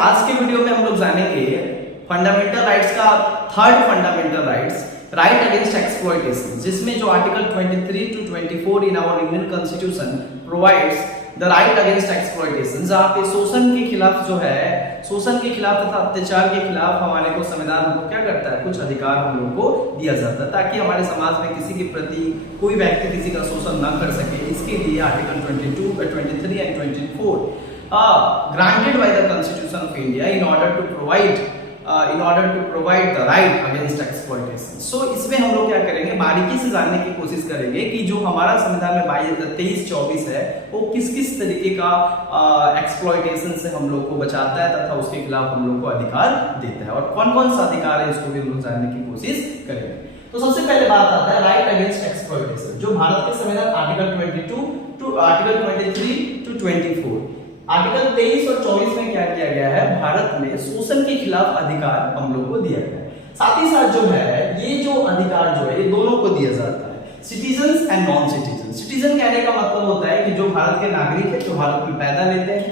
आज के वीडियो में हम लोग जानेंगे फंडामेंटल राइट्स का third fundamental rights, right against exploitation, जिसमें जो article 23 to 24 in our Indian constitution provides the right against exploitation, जहां पे शोषण के खिलाफ जो है, शोषण के खिलाफ तथा अत्याचार के खिलाफ हमारे को संविधान हमको क्या करता है, कुछ अधिकार हम लोग को दिया जाता है ताकि हमारे समाज में किसी के प्रति कोई व्यक्ति किसी का शोषण न कर सके। इसके लिए article 22, 23 and 24 granted by the Constitution of India in order to provide the right against exploitation. So इसमें हम लोग क्या करेंगे, बारीकी से जानने की कोशिश करेंगे कि जो हमारा संविधान में 23-24 है वो किस किस तरीके का एक्सप्लॉइटेशन से हम लोग को बचाता है तथा उसके खिलाफ हम लोग को अधिकार देता है और कौन कौन सा अधिकार है इसको भी हम लोग जानने की कोशिश करेंगे। तो सबसे पहले बात आता है राइट अगेंस्ट एक्सप्लॉइटेशन, जो भारत के संविधान आर्टिकल 23 to 24, आर्टिकल 23 और 24 में क्या किया गया है, भारत में शोषण के खिलाफ अधिकार हम लोग को दिया गया है। साथ ही साथ जो है ये जो अधिकार जो है ये दोनों को दिया जाता है, citizens and non citizen. Citizen कहने का मतलब होता है कि जो भारत के नागरिक है, जो भारत में पैदा लेते हैं,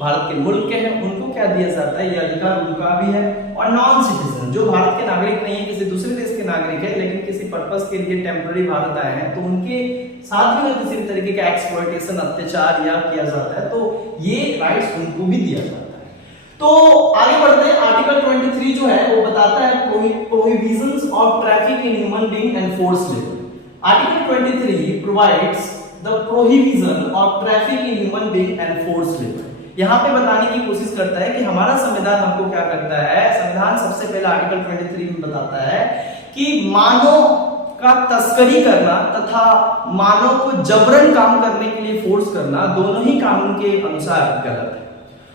भारत के मुल्क के हैं, उनको क्या दिया जाता है, ये अधिकार उनका भी है। और नॉन सिटीजन जो भारत के नागरिक नहीं है, किसी दूसरे देश के नागरिक है लेकिन किसी पर्पस के लिए टेम्पररी भारत आए हैं, तो उनके साथ भी किसी भी तरीके का एक्सप्लॉइटेशन, अत्याचार या किया जाता है तो ये राइट्स उनको भी दिया जाता है। तो आगे बढ़ते हैं, आर्टिकल 23 जो है वो बताता है prohibitions of traffic in human being and force labour. Article 23 provides the prohibition of traffic in human being and force labour. यहाँ पे बताने की कोशिश करता है कि हमारा संविधान हमको क्या करता है, संविधान सबसे पहले आर्टिकल 23 में बताता है कि मानव का तस्करी करना तथा मानव को जबरन काम करने के लिए फोर्स करना दोनों ही कानून के अनुसार गलत है।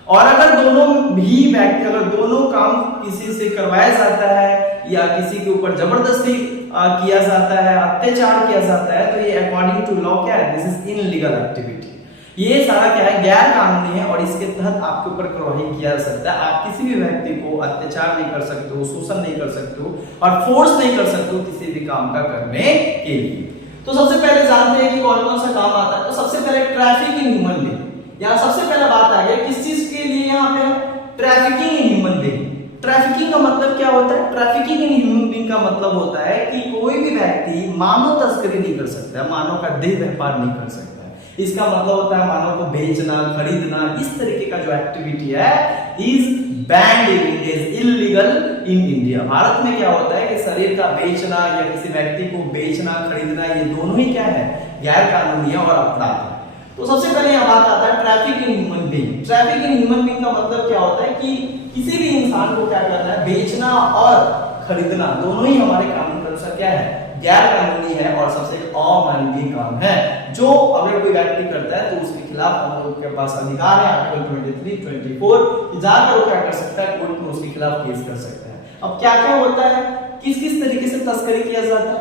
और अगर दोनों भी व्यक्ति, अगर दोनों काम किसी से करवाया जाता है या किसी के ऊपर जबरदस्ती किया जाता है, अत्याचार किया जाता है, तो ये अकॉर्डिंग टू लॉ क्या है, दिस इज इनलीगल एक्टिविटी। ये सारा क्या है, गैर कानूनी है और इसके तहत आपके ऊपर कार्रवाई किया जा सकता है। आप किसी भी व्यक्ति को अत्याचार नहीं कर सकते हो, शोषण नहीं कर सकते हो और फोर्स नहीं कर सकते हो किसी भी काम का करने के लिए। तो सबसे पहले जानते हैं कि कौन कौन सा काम आता है। तो सबसे पहले ट्रैफिकिंग इन ह्यूमन बीइंग, यहाँ सबसे पहला बात आ गया किस चीज के लिए, यहाँ पे trafficking in human being. Trafficking का मतलब क्या होता है, ट्रैफिकिंग इन ह्यूमन बीइंग का मतलब होता है कि कोई भी व्यक्ति मानव तस्करी नहीं कर सकता है, मानव का देह व्यापार नहीं कर सकता। इसका मतलब होता है मानव को बेचना, खरीदना, इस तरीके का जो एक्टिविटी है is band in India, is illegal in India. Bharat में क्या होता है कि शरीर का बेचना या किसी व्यक्ति को बेचना, खरीदना, ये दोनों ही क्या है, गैर कानूनी और अपराध है। तो सबसे पहले यह बात आता है traffic in human being. Traffic in human being का मतलब क्या होता है कि किसी भी इंसान को क्या करना है, बेचना और खरीदना दोनों ही हमारे कानून के अनुसार क्या है, गैर कानूनी है और सबसे अमानवीय काम है। जो अगर कोई व्यक्ति करता है तो उसके खिलाफ हम लोग के पास अधिकार है आर्टिकल 23, 24 कि जाकर वो क्या कर सकता है, कोर्ट में उसके खिलाफ केस कर सकता है। अब क्या क्या होता है, किस किस तरीके से तस्करी किया जाता है,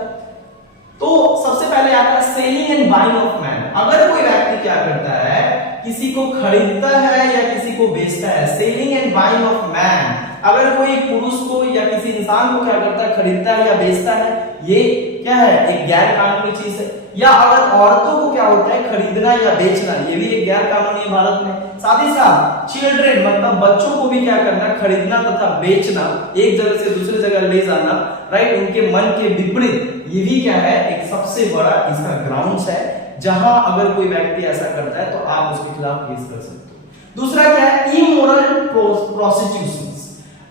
तो सबसे पहले आता है selling and buying of man. अगर कोई व्यक्ति क्या करता है, किसी को खरीदता है या किसी को बेचता है, selling and buying of man, अगर कोई पुरुष को या किसी इंसान को क्या करता है, खरीदता है या बेचता है, ये क्या है, एक गैर कानूनी चीज है। या अगर औरतों को क्या होता है, खरीदना या बेचना, ये भी एक गैर कानूनी है भारत में। साथ ही साथ चिल्ड्रेन मतलब बच्चों को भी क्या करना, खरीदना तथा बेचना, एक जगह से दूसरी जगह ले जाना, राइट, उनके मन के विपरीत, ये भी क्या है, एक सबसे बड़ा इसका ग्राउंड्स है जहां अगर कोई व्यक्ति ऐसा करता है तो आप उसके खिलाफ केस कर सकते हो। दूसरा क्या है, इमोरल प्रोस्टिट्यूशन।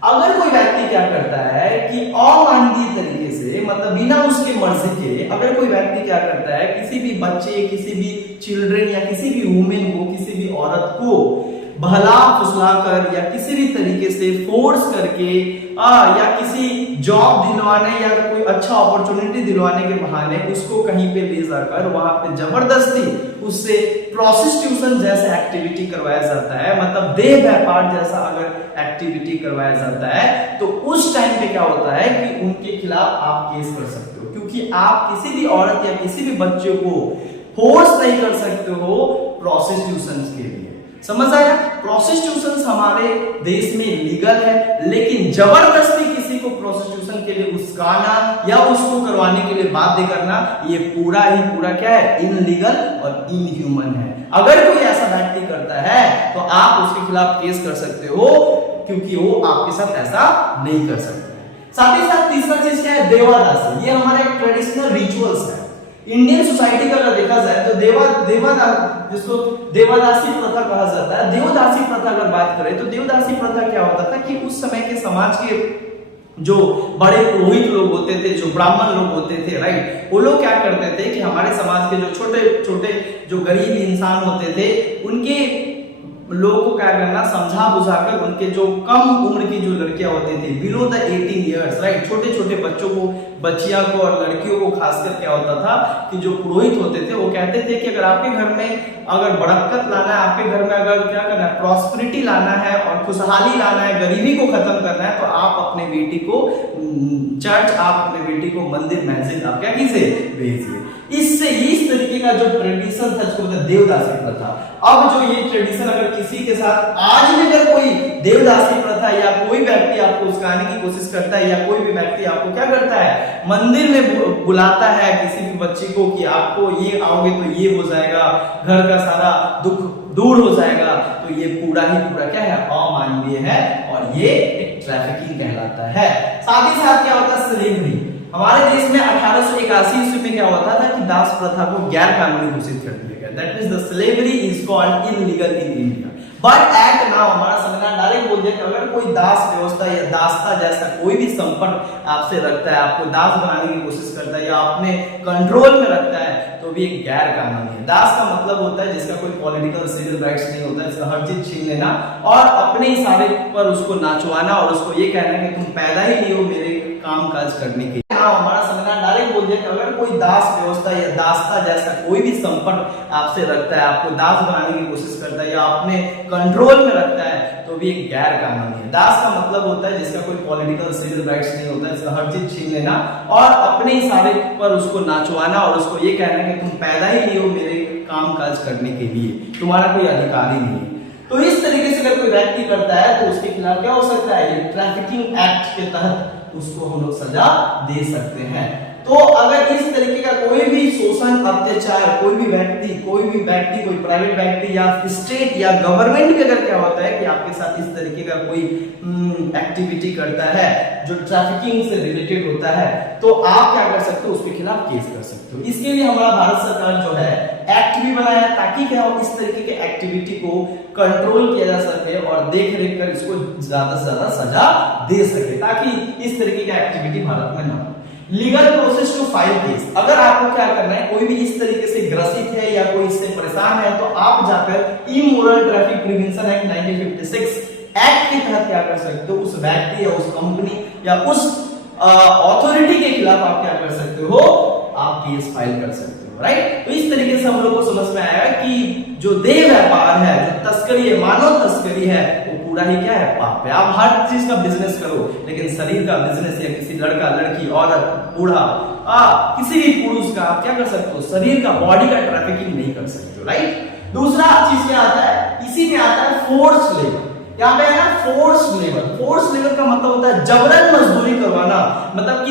अगर कोई व्यक्ति क्या करता है कि अमानवीय तरीके से, मतलब बिना उसके मर्जी के, अगर कोई व्यक्ति क्या करता है, किसी भी बच्चे, किसी भी चिल्ड्रन या किसी भी वुमेन को, किसी भी औरत को भला फुसला कर या किसी भी तरीके से फोर्स करके या किसी जॉब दिलवाने या कोई अच्छा अपॉर्चुनिटी दिलवाने के बहाने उसको कहीं पे ले जाकर वहां पे जबरदस्ती उससे प्रोस्टिट्यूशन जैसा एक्टिविटी करवाया जाता है, मतलब देह व्यापार जैसा अगर एक्टिविटी करवाया जाता है, तो उस टाइम पे क्या होता है कि उनके खिलाफ आप केस कर सकते हो, क्योंकि आप किसी भी औरत या किसी भी बच्चे को फोर्स नहीं कर सकते हो प्रोस्टिट्यूशन के लिए। समझ आया, प्रोस्टिट्यूशन हमारे देश में लीगल है, लेकिन जबरदस्ती किसी को प्रोस्टिट्यूशन के लिए उस्काना या उसको करवाने के लिए बाध्य करना, ये पूरा ही पूरा क्या है, इनलीगल और इनह्यूमन है। अगर कोई ऐसा व्यक्ति करता है तो आप उसके खिलाफ केस कर सकते हो क्योंकि वो आपके साथ ऐसा नहीं कर सकते। साथ ही साथ तीसरा चीज क्या है, देवदासी। ये हमारा एक ट्रेडिशनल रिचुअल्स है इंडियन सोसाइटी का। अगर देखा जाए तो जिसको देवदासी प्रथा कहा जाता है, देवदासी प्रथा अगर बात करें तो देवदासी प्रथा क्या होता था कि उस समय के समाज के जो बड़े पुरोहित लोग होते थे, जो ब्राह्मण लोग होते थे, राइट, वो लोग क्या करते थे कि हमारे समाज के जो छोटे छोटे जो गरीब इंसान होते थे उनके लोगों को क्या करना, समझा बुझाकर उनके जो कम उम्र की जो लड़कियां होती थी, बिलो द 18 इयर्स, राइट, छोटे छोटे बच्चों को, बच्चियों को और लड़कियों को खासकर क्या होता था कि जो पुरोहित होते थे वो कहते थे कि अगर आपके घर में अगर बरकत लाना है, आपके घर में अगर क्या करना है, प्रॉस्पेरिटी लाना है और खुशहाली लाना है, गरीबी को खत्म करना है, तो आप अपने बेटी को चर्च, आप अपने बेटी को मंदिर मस्जिद आप क्या कीजिए, भेजिए। इससे इस तरीके का जो ट्रेडिशन था जिसको बोलते हैं देवदासी प्रथा। अब जो ये ट्रेडिशन अगर किसी के साथ आज भी अगर कोई देवदासी प्रथा या कोई व्यक्ति आपको उसकाने की कोशिश करता है या कोई भी व्यक्ति आपको क्या करता है, मंदिर में बुलाता है किसी भी बच्ची को कि आपको ये आओगे तो ये हो जाएगा, घर का सारा दुख दूर हो जाएगा, तो ये पूरा ही पूरा क्या है, अमानवीय है और ये एक ट्रैफिकिंग कहलाता है। साथ ही साथ क्या होता है, स्लेवरी। हमारे देश में 1881 ईस्वी में क्या होता था कि दास प्रथा को गैर कानूनी घोषित कर दिया गया। That means the slavery is called illegal in India. But act now, हमारा संविधान डायरेक्ट बोल दिया कि अगर कोई दास व्यवस्था या दासता जैसा कोई भी संपर्क आपसे रखता है, आपको दास बनाने की कोशिश करता है या अपने कंट्रोल में रखता है, तो भी एक गैर कानूनी है। दास का मतलब होता है जिसका कोई पॉलिटिकल सिविल राइट्स नहीं होता है, इसका हर चीज छीन लेना और अपने इशारे पर उसको नाचवाना और उसको ये कहना कि तुम पैदा ही नहीं हो मेरे काम काज करने के। हमारा संविधान डायरेक्ट बोल दिया कि अगर कोई दास व्यवस्था या दासता जैसा कोई भी संपर्क आपसे रखता है, आपको दास बनाने की कोशिश करता है या अपने कंट्रोल में रखता है, तो भी एक गैर कानूनी है। दास का मतलब होता है जिसका कोई पॉलिटिकल सिविल राइट्स नहीं होता है, इसका हर चीज छीन लेना और अपने इशारे पर उसको नाचवाना और उसको ये कहना कि तुम पैदा ही नहीं हो मेरे काम काज करने के लिए, तुम्हारा कोई अधिकार ही नहीं है। तो इस तरीके से अगर कोई व्यक्ति करता है तो उसके खिलाफ क्या हो सकता है, ये ट्रैफिकिंग एक्ट के तहत उसको हम लोग सजा दे सकते हैं। तो अगर इस तरीके का कोई भी शोषण, अत्याचार, कोई प्राइवेट व्यक्ति या स्टेट या गवर्नमेंट भी अगर क्या होता है कि आपके साथ इस तरीके का कोई एक्टिविटी करता है जो ट्रैफिकिंग से रिलेटेड होता है, तो आप क्या कर सकते हो, उसके खिलाफ केस कर सकते हो। इसके लिए हमारा भारत सरकार जो है एक्ट भी बनाया है ताकि क्या हो, इस तरीके के एक्टिविटी को कंट्रोल किया जा सके और देख रेख कर इसको ज्यादा से ज्यादा सजा दे सके, ताकि इस तरीके का एक्टिविटी भारत में ना हो। Legal process to file case, अगर आपको क्या करना है, कोई भी इस तरीके से ग्रसित है या कोई इससे परेशान है, तो आप जाकर immoral traffic prevention act 1956 act के तहत क्या कर सकते हो, उस व्यक्ति या उस कंपनी या उस अथॉरिटी के खिलाफ आप क्या कर सकते हो, आप केस फाइल कर सकते हो, राइट। तो इस तरीके से हम लोग को समझ में आया कि जो देह व्यापार है, जो तस्करी है, मानव तस्करी है, वो पूरा ही क्या है, पाप है। आप हर चीज का बिजनेस करो, लेकिन शरीर का बिजनेस या किसी लड़का लड़की औरत बूढ़ा किसी भी पुरुष का आप क्या कर सकते हो, शरीर का, बॉडी का ट्रैफिकिंग नहीं कर सकते हो, राइट। दूसरा चीज क्या आता है, इसी में आता है फोर्स लेबर। यहाँ पे है ना फोर्स लेबर। फोर्स लेबर का मतलब होता है जबरन मजदूरी करवाना, मतलब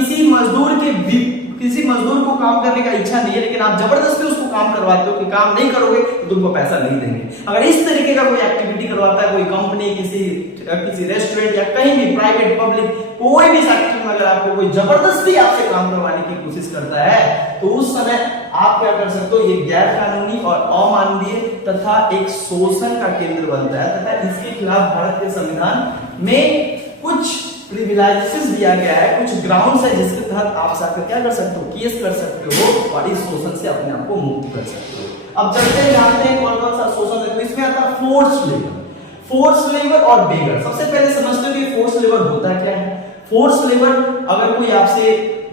किसी मजदूर को काम करने का इच्छा नहीं है लेकिन आप जबरदस्ती उसको काम करवाते हो कि काम नहीं करोगे तो तुमको पैसा नहीं देंगे। अगर इस तरीके का कोई एक्टिविटी करवाता है कोई कंपनी, किसी रेस्टोरेंट या कहीं भी प्राइवेट पब्लिक कोई भी सेक्टर में, अगर आपको कोई जबरदस्ती आपसे काम करवाने की कोशिश करता है, तो उस समय आप क्या कर सकते हो, ये गैर कानूनी और अमानवीय तथा एक शोषण का केंद्र बनता है तथा इसके खिलाफ भारत के संविधान में कुछ प्रिविलेजेस दिया गया है, कुछ ग्राउंड्स है जिसके तहत आप जाकर क्या कर सकते हो, केस कर सकते हो और इस शोषण से अपने आप को मुक्त कर सकते हो। अब चलते हैं, जानते हैं कौन कौन सा शोषण है। तो इसमें आता है फोर्स लेबर और बेगर। सबसे पहले समझते हो कि फोर्स लेबर होता क्या है। फोर्स लेबर, अगर कोई आपसे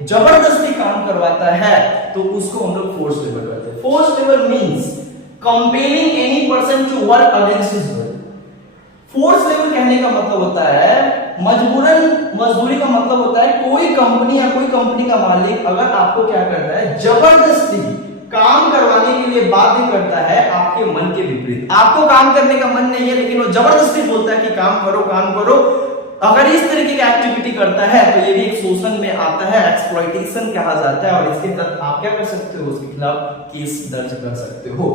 जबरदस्ती काम करवाता है तो उसको हम लोग फोर्स लेबर कहते हैं। Force labour means compelling any person to work against his will. Force labour कहने का मतलब होता है मजबूरन मजदूरी का मतलब होता है कोई कंपनी या कोई कंपनी का मालिक अगर आपको क्या करता है, जबरदस्ती काम करवाने के लिए बाध्य करता है आपके मन के विपरीत। आपको काम करने का मन नहीं है लेकिन वो जबरदस्ती बोलता है कि काम करो काम करो। अगर इस तरीके का एक्टिविटी करता है तो ये भी एक शोषण में आता है, एक्सप्लॉइटेशन कहा जाता है और इसके तहत आप क्या कर सकते हो, उसके खिलाफ केस दर्ज कर सकते हो।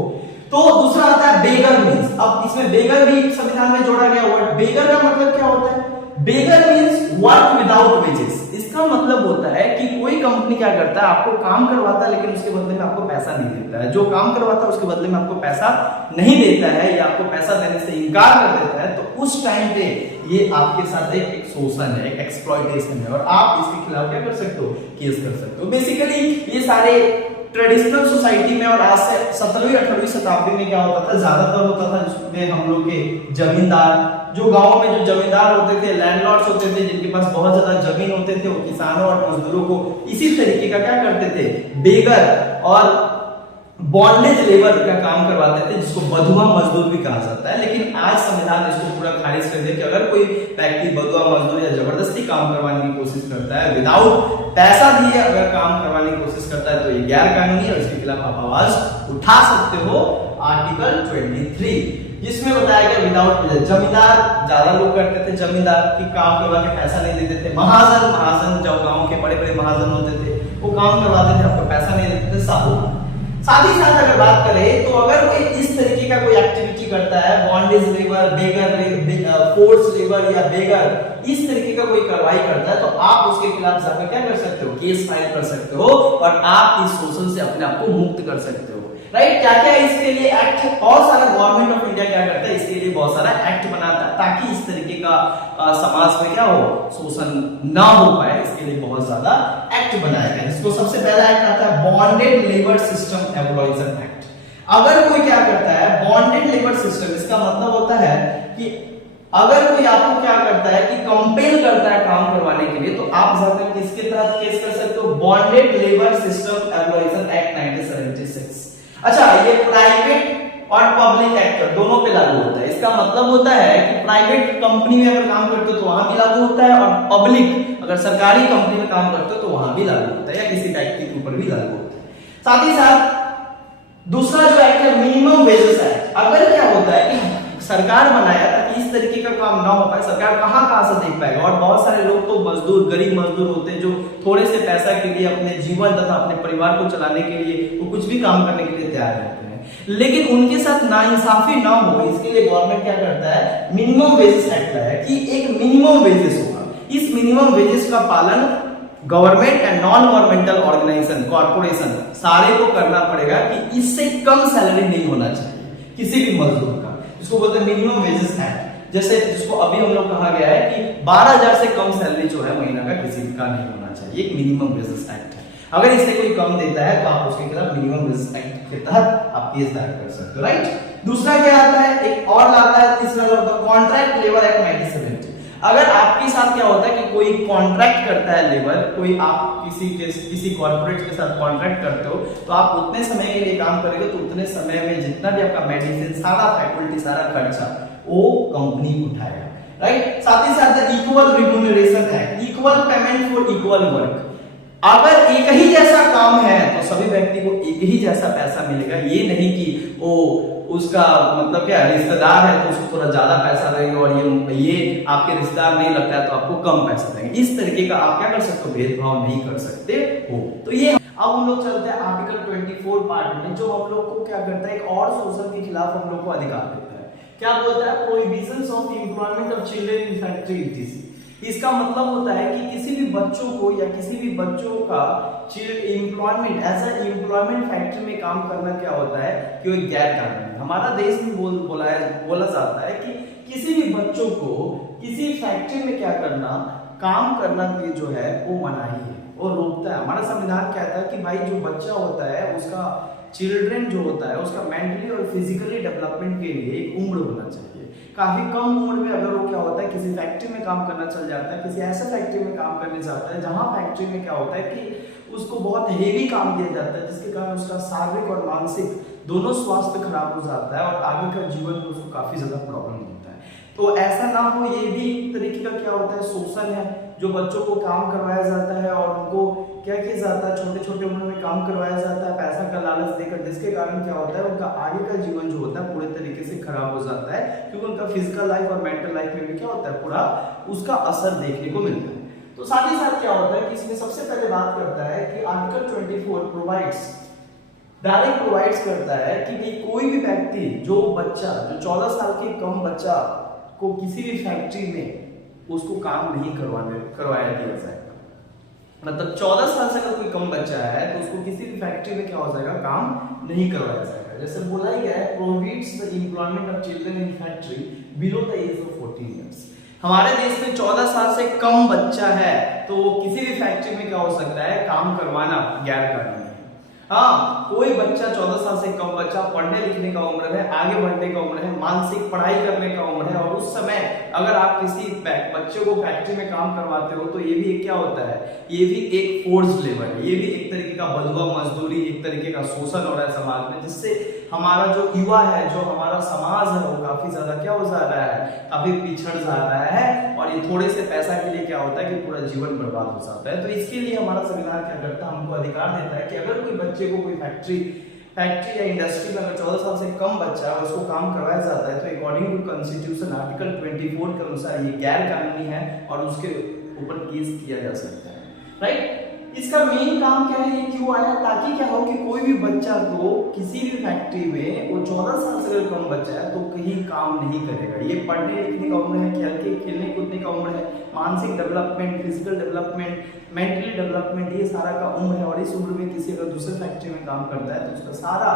तो दूसरा आता है बेगर मीन्स। अब इसमें बेगर भी संविधान में जोड़ा गया वर्ड। बेगर का मतलब क्या होता है? बेगर मीन्स वर्क विदाउट वेजेस। इसका मतलब होता है कि कोई कंपनी क्या करता है, आपको काम करवाता है लेकिन उसके बदले में आपको पैसा नहीं देता है। जो काम करवाता है उसके बदले में आपको पैसा नहीं देता है या आपको पैसा देने से इनकार कर देता है, तो उस टाइम पे ये आपके साथ एक शोषण है, एक एक्सप्लॉयटेशन है और आप इसके खिलाफ क्या कर सकते हो? केस कर सकते हो। बेसिकली ये सारे ट्रेडिशनल सोसाइटी में और आज से 17वीं 18वीं शताब्दी में क्या होता था, ज्यादातर होता था जिसमें हम लोग के जमींदार, जो गांव में जो जमींदार होते थे, लैंडलॉर्ड्स होते थे, जिनके पास बहुत ज्यादा जमीन होते थे, वो किसानों और मजदूरों को इसी तरीके का क्या करते थे, बेगर और बॉन्डेज लेबर का काम करवाते थे, जिसको बधुआ मजदूर भी कहा जाता है। लेकिन आज संविधान इसको पूरा खारिज कर दिया कि अगर कोई व्यक्ति बधुआ मजदूर या जबरदस्ती काम करवाने की कोशिश करता है, विदाउट पैसा दिए अगर काम करवाने की कोशिश करता है, तो ये गैर कानूनी है और इसके खिलाफ आप आवाज उठा सकते हो। आर्टिकल 23 जिसमें बताया गया विदाउट जमींदार ज्यादा लोग करते थे, जमींदार की काम करवा के पैसा नहीं देते थे। महाजन जब गांव के बड़े बड़े महाजन होते थे वो काम करवाते थे, आपको पैसा नहीं देते थे। साथ ही साथ अगर बात करें तो अगर कोई इस तरीके का कोई एक्टिविटी करता है, बॉन्डेज लेबर, बेगर, फोर्स लेबर या बेगर, इस तरीके का कोई कार्रवाई करता है, तो आप उसके खिलाफ जाकर क्या कर सकते हो? केस फाइल कर सकते हो और आप इस शोषण से अपने आप को मुक्त कर सकते हो। राइट? क्या क्या इसके लिए एक्ट, बहुत सारा गवर्नमेंट ऑफ इंडिया क्या करता है, इसके लिए बहुत सारा एक्ट बनाता है ताकि इस तरीके का समाज में क्या हो, शोषण ना हो पाए। इसके लिए बहुत ज्यादा एक्ट बनाया गया। इसको सबसे पहला एक्ट आता है bonded labour system abolition act. अगर कोई क्या करता है बॉन्डेड लेबर सिस्टम, इसका मतलब होता है कि अगर कोई आपको क्या करता है कि कंपेल करता है काम करवाने के लिए, तो आप जाकर किसके तहत केस कर सकते हो? Bonded labour system abolition act 1976। अच्छा, ये प्राइवेट और पब्लिक एक्टर दोनों पे लागू होता है। इसका मतलब होता है कि प्राइवेट कंपनी में अगर काम करते हो तो वहां भी लागू होता है और पब्लिक अगर सरकारी कंपनी में काम करते हो तो वहां भी लागू होता है या किसी व्यक्ति के ऊपर भी लागू होता है। साथ ही साथ दूसरा जो एक्ट है मिनिमम वेजेस एक्ट। अगर क्या होता है कि सरकार बनाया ताकि इस तरीके का काम ना हो पाए, सरकार कहां से देख पाएगा, और बहुत सारे लोग तो मजदूर, गरीब मजदूर होते हैं जो थोड़े से पैसा के लिए अपने जीवन तथा अपने परिवार को चलाने के लिए वो कुछ भी काम करने के लिए तैयार रहते हैं, लेकिन उनके साथ नाइंसाफी ना हो इसके लिए गवर्नमेंट क्या करता है, मिनिमम वेजेस एक्ट लाया कि एक मिनिमम वेजेस होगा। इस मिनिमम वेजेस का पालन government and non governmental organisation, corporation सारे को करना पड़ेगा कि इससे कम सैलरी नहीं होना चाहिए किसी भी मजदूर का, इसको बोलते हैं मिनिमम वेजेस एक्ट। जैसे जिसको अभी हम लोग कहा गया है कि 12,000 से कम सैलरी जो है महीना का किसी का नहीं होना चाहिए, एक मिनिमम वेजेस एक्ट है। अगर इससे कोई कम देता है तो आप उसके खिलाफ मिनिमम वेजेस एक्ट के तहत आप केस दायर कर सकते हो। राइट? दूसरा क्या आता है, एक और आता है तीसरा कॉन्ट्रैक्ट लेबर एक्ट 1970। अगर आपके साथ क्या होता है कि कोई कॉन्ट्रैक्ट करता है लेबर, कोई आप किसी कॉर्पोरेट के साथ कॉन्ट्रैक्ट करते हो, तो आप उतने समय के लिए काम करेंगे तो उतने समय में जितना भी आपका मेडिसिन, सारा फैकल्टी, सारा खर्चा वो कंपनी उठाएगा। राइट? साथ ही साथ equal remuneration act, equal payment for equal work. अगर एक ही जैसा काम है तो सभी व्यक्ति को एक ही जैसा पैसा मिलेगा, ये नहीं कि वो उसका मतलब क्या रिश्तेदार है तो उसको थोड़ा ज्यादा पैसा देंगे और ये आपके रिश्तेदार नहीं लगता है तो आपको कम पैसा देंगे। इस तरीके का आप क्या कर सकते हो, भेदभाव नहीं कर सकते हो। तो ये अब हम लोग चलते हैं आर्टिकल 24 पार्ट में, जो हम लोग को क्या करता है, एक और शोषण के खिलाफ हम लोग को अधिकार देता है। क्या बोलता है? Prohibitions of employment of children in factory activities. इसका मतलब होता है कि किसी भी बच्चों को या किसी भी बच्चों का एम्प्लॉयमेंट, ऐसा एम्प्लॉयमेंट फैक्ट्री में काम करना क्या होता है कि वो गैर कानूनी। हमारा देश में बोला जाता है कि किसी भी बच्चों को किसी फैक्ट्री में क्या करना, काम करना की जो है वो मनाही है, वो रोकता है। हमारा संविधान कहता है कि भाई जो बच्चा होता है उसका चिल्ड्रन जो होता है उसका मेंटली और फिजिकली डेवलपमेंट के लिए एक उम्र होना चाहिए। काफी कम उम्र में अगर वो क्या होता है किसी फैक्ट्री में काम करना चल जाता है, किसी ऐसे फैक्ट्री में काम करने जाता है जहां फैक्ट्री में क्या होता है कि उसको बहुत हेवी काम दिया जाता है, जिसके कारण उसका शारीरिक और मानसिक दोनों स्वास्थ्य खराब हो जाता है और आगे का जीवन में उसको काफी ज्यादा प्रॉब्लम होता है। तो ऐसा ना हो, ये भी एक तरीके का क्या होता है, शोषण है। जो बच्चों को काम करवाया जाता है और उनको क्या किया जाता है, छोटे छोटे उम्र में काम करवाया जाता है पैसा का लालच देकर, जिसके कारण क्या होता है उनका आगे का जीवन जो होता है पूरे तरीके से खराब हो जाता है, क्योंकि उनका फिजिकल लाइफ और मेंटल लाइफ में भी क्या होता है पूरा उसका असर देखने को मिलता है। तो साथ ही साथ क्या होता है कि इसमें सबसे पहले बात करता है कि आर्टिकल 24 प्रोवाइड्स डायरेक्ट प्रोवाइड्स करता है कि भाई कोई भी व्यक्ति जो 14 साल के कम बच्चा को किसी भी फैक्ट्री में उसको काम नहीं करवाया दिया जाएगा। मतलब 14 साल से अगर कोई कम बच्चा है तो उसको किसी भी फैक्ट्री में क्या हो जाएगा, काम नहीं करवाया जाएगा। जैसे बोला ही गया है, prohibits the employment of children in factory below the age of 14 years. हमारे देश में 14 साल से कम बच्चा है तो किसी भी फैक्ट्री में क्या हो सकता है, काम करवाना गैर कानूनी है। हाँ, कोई बच्चा 14 साल से कम बच्चा पढ़ने लिखने का उम्र है, आगे बढ़ने का उम्र है, मानसिक पढ़ाई करने का उम्र है, और उस समय अगर आप किसी बच्चे को फैक्ट्री में काम करवाते हो तो ये भी एक क्या होता है, ये भी एक फोर्स लेबर है, ये भी एक तरीके का बंधुआ मजदूरी, एक तरीके का शोषण हो रहा है समाज में, जिससे हमारा जो युवा है, जो हमारा समाज है, वो काफी ज्यादा क्या हो जा रहा है, काफी पिछड़ जा रहा है। और ये थोड़े से पैसा के लिए क्या होता है कि पूरा जीवन बर्बाद हो जाता है। तो इसके लिए हमारा संविधान क्या करता है, हमको अधिकार देता है कि अगर कोई बच्चे को कोई फैक्ट्री या इंडस्ट्री में अगर 14 साल से कम बच्चा है उसको काम करवाया जाता है तो अकॉर्डिंग टू कॉन्स्टिट्यूशन आर्टिकल 24 के अनुसार ये गैर कानूनी है और उसके ऊपर केस किया जा सकता है। राइट, इसका मेन काम क्या है, ये क्यों आया, ताकि क्या हो कि कोई भी बच्चा को किसी भी फैक्ट्री में, वो 14 साल से अगर कम बच्चा है तो कहीं काम नहीं करेगा। ये पढ़ने लिखने का उम्र है, खेलने कूदने का उम्र है, मानसिक development, physical development, mentally development, ये सारा का उम्र है। और इस उम्र में किसी अगर दूसरे फैक्ट्री में काम करता है तो उसका सारा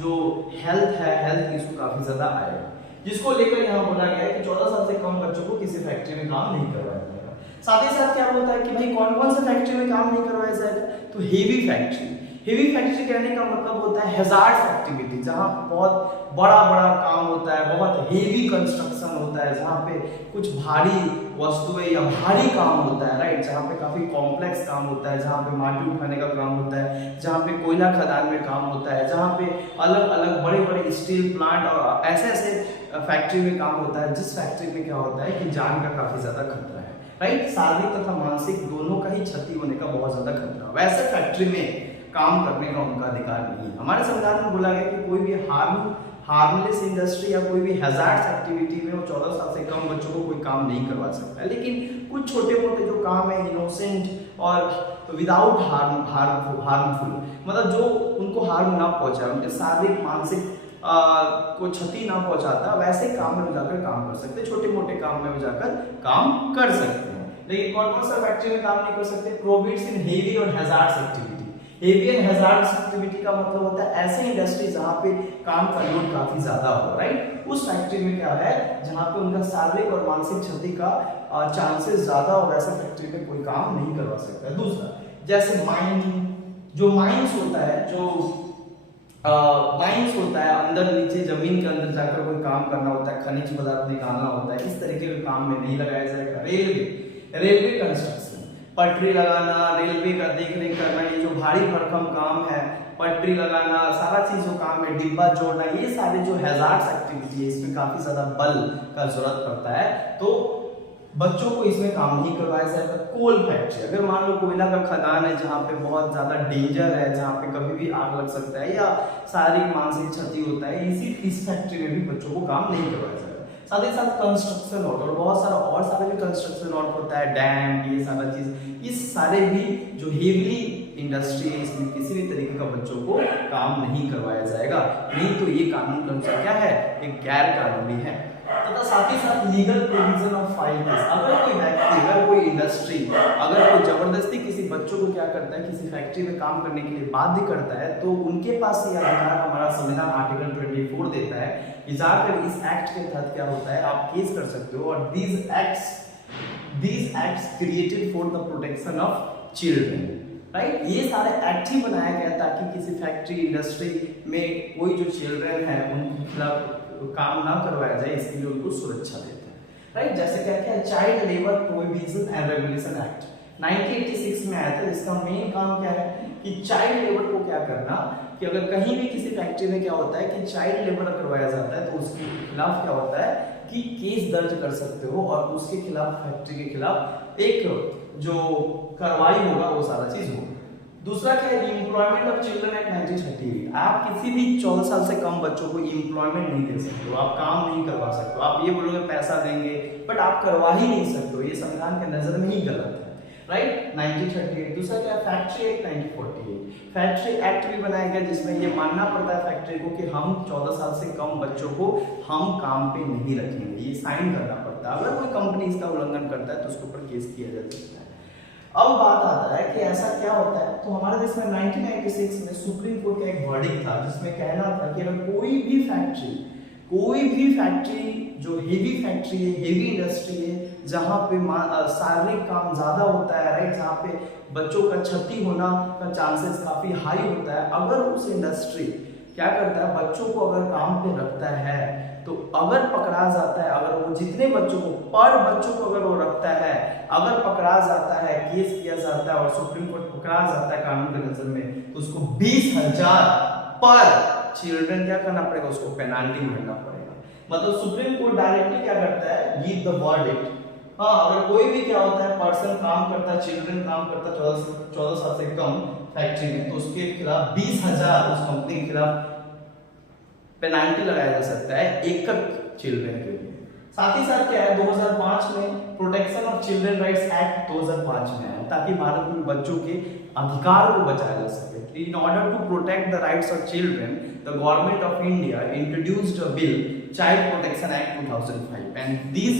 जो हेल्थ है, हेल्थ इशू काफी ज्यादा आएगा, जिसको लेकर यहाँ बोला गया है कि 14 साल से कम बच्चों को किसी फैक्ट्री में काम नहीं करवाया जाएगा। साथ ही साथ क्या बोलता है कि भाई कौन कौन से फैक्ट्री में काम नहीं करवाया जाएगा, तो हेवी फैक्ट्री कहने का मतलब होता है हैजार्ड एक्टिविटी, जहां बहुत बड़ा काम होता है, बहुत हेवी कंस्ट्रक्शन होता है, जहां पे कुछ भारी वस्तुएं या भारी काम होता है। राइट, जहां पे काफी कॉम्प्लेक्स काम होता है, जहां पे माटी उठाने का काम होता है, जहां पे कोयला खदान में काम होता है, जहां पे अलग अलग बड़े स्टील प्लांट और ऐसे फैक्ट्री में काम होता है, जिस फैक्ट्री में क्या होता है कि जान का काफी ज्यादा खतरा है। राइट, शारीरिक तथा मानसिक दोनों का ही क्षति होने का बहुत ज्यादा खतरा, वैसे फैक्ट्री में काम करने का उनका अधिकार नहीं है। हमारे संविधान में बोला गया कि कोई भी हार्मलेस इंडस्ट्री या कोई भी हैजार्ड्स एक्टिविटी में वो 14 साल से कम बच्चों को कोई काम नहीं करवा सकता है। लेकिन कुछ छोटे मोटे जो काम है इनोसेंट और विदाउट हार्मफुल, मतलब जो उनको हार्म ना पहुंचाए, उनके शारीरिक मानसिक को क्षति ना पहुंचाता, वैसे काम में जाकर काम कर सकते, छोटे मोटे काम में जाकर काम कर सकते हैं। लेकिन कौन कौन सा फैक्ट्री में काम नहीं कर सकते, प्रोहिबिट्स इन हेवी और hazards activity. Heavy and hazards activity का मतलब होता है ऐसे इंडस्ट्री जहां पे काम का लोड काफी ज्यादा हो। राइट, उस फैक्ट्री में क्या है जहां पे उनका शारीरिक और मानसिक क्षति का चांसेस ज्यादा हो, वैसे फैक्ट्री में कोई काम नहीं करवा सकता। दूसरा, जैसे माइनिंग, जो माइंस होता है, माइंस होता है, अंदर नीचे जमीन के अंदर जाकर कोई काम करना होता है, खनिज पदार्थ निकालना होता है, इस तरीके के काम में नहीं लगाया जाएगा। रेलवे कंस्ट्रक्शन, पटरी लगाना, रेलवे का देखरेख करना, ये जो भारी भरकम काम है, पटरी लगाना, सारा चीज जो काम है, डिब्बा जोड़ना, ये सारे जो हैजार्ड्स एक्टिविटी है, इसमें काफी ज्यादा बल का जरूरत पड़ता है, तो बच्चों को इसमें काम नहीं करवाया जाएगा। कोल फैक्ट्री, अगर मान लो कोयला का खदान है जहाँ पे बहुत ज्यादा डेंजर है, जहाँ पे कभी भी आग लग सकता है या शारीरिक मानसिक क्षति होता है, इस फैक्ट्री में भी बच्चों को काम नहीं करवाया जाएगा। साथ ही साथ कंस्ट्रक्शन वर्क और बहुत सारा और सारे भी कंस्ट्रक्शन वर्क होता है, डैम, ये सारा चीज, इस सारे भी जो हेवीली इंडस्ट्री है, इसमें किसी भी तरीके का बच्चों को काम नहीं करवाया जाएगा। नहीं तो ये कानून का अनुसार क्या है, एक गैर कानूनी है। तथा साथ ही साथ legal provision of file case, अगर कोई व्यक्ति, अगर कोई इंडस्ट्री, अगर कोई जबरदस्ती किसी बच्चों को क्या करता है, किसी फैक्ट्री में काम करने के लिए बाध्य करता है, तो उनके पास ये अधिकार हमारा संविधान आर्टिकल 24 देता है कि जाकर इस एक्ट के तहत क्या होता है, आप केस कर सकते हो। और these acts created for the protection of children, right, ये सारे एक्ट ही बनाया गया ताकि किसी फैक्ट्री इंडस्ट्री में कोई जो चिल्ड्रन है उनके खिलाफ काम ना करवाया जाए, इसके लिए उनको सुरक्षा देते हैं। राइट, जैसे क्या है child labour prohibition and regulation act 1986 में आया था, जिसका मेन काम क्या है कि चाइल्ड लेबर को क्या करना, कि अगर कहीं भी किसी फैक्ट्री में क्या होता है कि चाइल्ड लेबर करवाया जाता है तो उसके खिलाफ क्या होता है कि केस दर्ज कर सकते हो और उसके खिलाफ, फैक्ट्री के खिलाफ एक जो कार्रवाई होगा वो सारा चीज होगा। दूसरा क्या है, एम्प्लॉयमेंट ऑफ चिल्ड्रन एक्ट 1938। आप किसी भी 14 साल से कम बच्चों को एम्प्लॉयमेंट नहीं दे सकते हो, आप काम नहीं करवा सकते हो। आप ये बोलोगे पैसा देंगे, बट आप करवा ही नहीं सकते हो, ये संविधान के नजर में ही गलत है। राइट 1938। दूसरा क्या है, फैक्ट्री एक्ट 1948। फैक्ट्री एक्ट भी बनाया गया जिसमें ये मानना पड़ता है फैक्ट्री को कि हम 14 साल से कम बच्चों को हम काम पे नहीं रखेंगे, ये साइन करना पड़ता है। अगर कोई कंपनी इसका उल्लंघन करता है तो उसके ऊपर केस किया जा सकता है। अब बात आता है कि ऐसा क्या होता है, तो हमारे देश में 1996 में सुप्रीम कोर्ट का एक वर्डिक्ट था जिसमें कहना था कि अगर कोई भी फैक्ट्री जो हेवी फैक्ट्री है, हेवी इंडस्ट्री है, जहाँ पे शारीरिक काम ज्यादा होता है, राइट, जहाँ पे बच्चों का क्षति होना का चांसेस काफी हाई होता है, अगर उस इंडस्ट्री क्या करता है, बच्चों को अगर काम पे रखता है तो अगर पकड़ा जाता है, अगर वो जितने बच्चों को पर बच्चों को अगर वो रखता है, अगर पकड़ा जाता है, केस किया जाता है और सुप्रीम कोर्ट पकड़ा जाता है कानून के नजर में, तो उसको 20,000 पर चिल्ड्रन क्या करना पड़ेगा, उसको पेनाल्टी भरना पड़ेगा। मतलब सुप्रीम कोर्ट डायरेक्टली क्या करता है, गिव द वर्डिक्ट। हाँ, अगर कोई भी क्या होता है, पर्सन काम करता है, चिल्ड्रन काम करता है 14 साल से कम फैक्ट्री में, तो उसके खिलाफ 20,000 उस कंपनी के खिलाफ पेनाल्टी लगाया जा सकता है एक चिल्ड्रन के लिए। साथ ही साथ क्या है, 2005 में protection of children rights act 2005 में आया ताकि भारत में बच्चों के अधिकार को बचाया जा सके। In order to protect the rights of children, the government of India introduced a bill, child protection act 2005, and this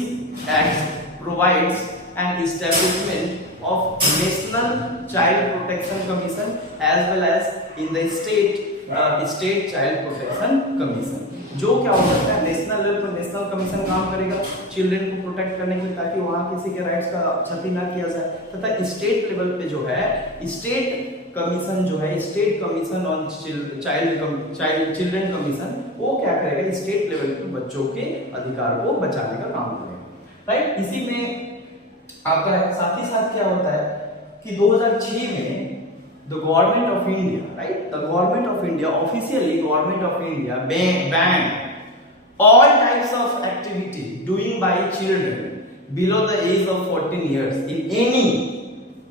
act provides an establishment of National Child Protection Commission as well as in the state Child Protection Commission। जो क्या हो सकता है, national level पर national commission काम करेगा children को protect करने के लिए ताकि वहां किसी के राइट्स का क्षति ना किया जाए, तथा स्टेट लेवल पे जो है स्टेट कमीशन जो है, state commission on children commission, वो क्या करेगा, स्टेट लेवल पे बच्चों के अधिकार को बचाने का काम करेगा, राइट। इसी में आता है, साथ ही साथ क्या होता है कि 2006 में the government of India, right, the government of India officially government of India ban all types of activity doing by children below the age of 14 years in any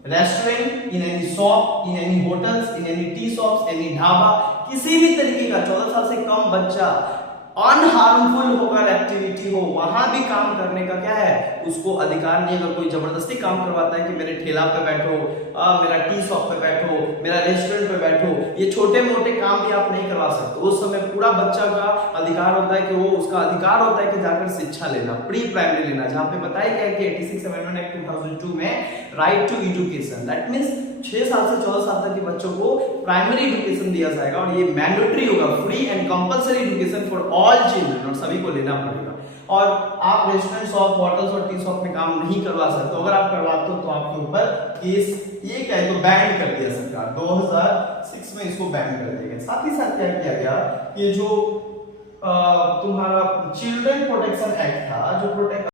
restaurant, in any shop, in any hotels, in any tea shops, any dhaba, किसी भी तरीके का 14 साल से कम बच्चा अनहार्मफुल होकर activity हो, वहां भी काम करने का क्या है, उसको अधिकार नहीं। अगर कोई जबरदस्ती काम करवाता है कि मेरे ठेला पे बैठो, मेरा टी शॉप पे बैठो, मेरा रेस्टोरेंट पे बैठो, ये छोटे मोटे काम भी आप नहीं करवा सकते। उस समय पूरा बच्चा का अधिकार होता है कि वो, उसका अधिकार होता है कि जाकर शिक्षा लेना, प्री प्राइमरी लेना, जहाँ पे बताया गया है कि 86 अमेंडमेंट एक्ट 2002 में right to education, that means 6 साल से 14 साल तक के बच्चों को प्राइमरी एजुकेशन दिया जाएगा और ये मैंडेटरी होगा, free and compulsory education for all children, और सभी को लेना पड़ेगा। और आप रेस्टोरेंट, शॉप, होटल्स और टी शॉप में काम नहीं करवा सकते, अगर आप करवाते हो तो आपके ऊपर केस, ये क्या है, तो बैन कर दिया सरकार, 2006 में इसको बैन कर दिया गया। साथ ही साथ क्या किया गया, ये जो तुम्हारा चिल्ड्रन प्रोटेक्शन एक्ट था, जो प्रोटेक्ट